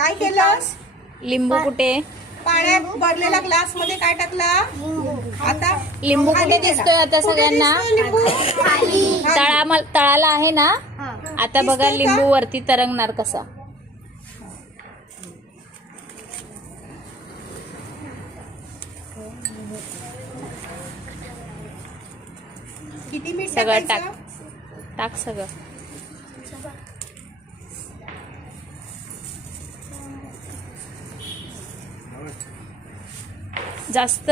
काय केलंस? लिंबू कुठे? पाण्यात भरलेला ग्लास मध्ये काय टाकला? आता लिंबू कुठे दिसतोय आता सगळ्यांना? तळाला आहे ना? आता बघा लिंबू वरती तरंगणार कसा. किती मीठ सगळं टाकायचं? टाक सगळं. जास्त.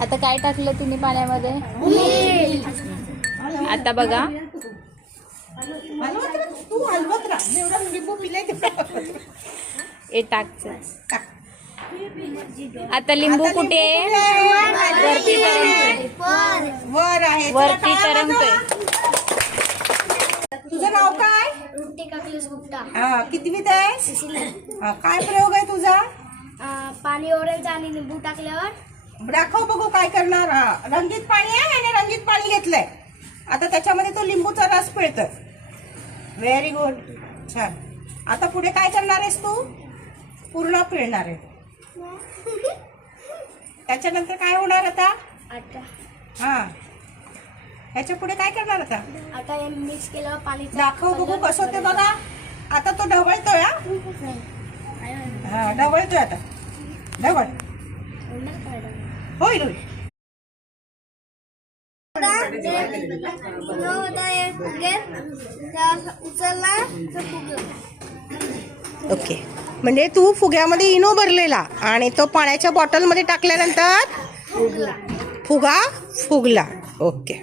आता काय टाकलं तुम्ही पाण्यामध्ये? आता बघा. तू हलवत राहा. जेवढं लिंबू पिले हे टाक. आता लिंबू कुठे? वरती तरंगतोय. वर आहे. वरती तरंगतोय. तुझं नाव काय? हा, कितवीत आहेस? काय प्रयोग आहे तुझा? पाणी ओरायचं आणि लिंबू टाकल्यावर दाखव बघू काय करणार. रंगीत पाणी आहे आणि रंगीत पाणी घेतलंय. आता त्याच्यामध्ये तो लिंबूचा रस पिळतोय. Very good. छान. आता पुढे काय करणार आहेस तू? पूर्ण पिळणार आहे. त्याच्यानंतर काय होणार आता? आटा हा, ह्याच्या पुढे काय करणार आता? आटा हे मिक्स केल्यावर पाणी दाखव बघू कसं ते बघा. आता तो ढवळतोय. हा, ढवळतोय आता. ढवळ. होईल होईल. उचलला ओके, म्हणजे तू फुग्यामध्ये इनो भरलेला आणि तो पाण्याच्या बॉटलमध्ये टाकल्यानंतर फुगा फुगला. ओके.